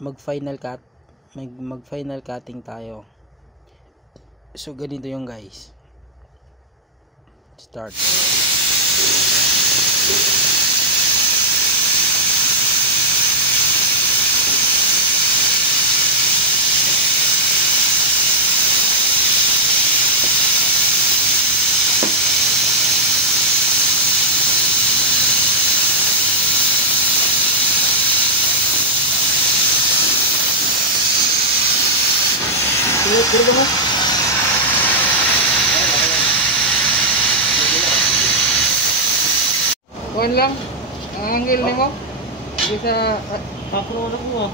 mag final cutting tayo. So ganito yung guys. Start. Puro mo. Kuan lang. Ang angle nimo. Bisa Tapos mo.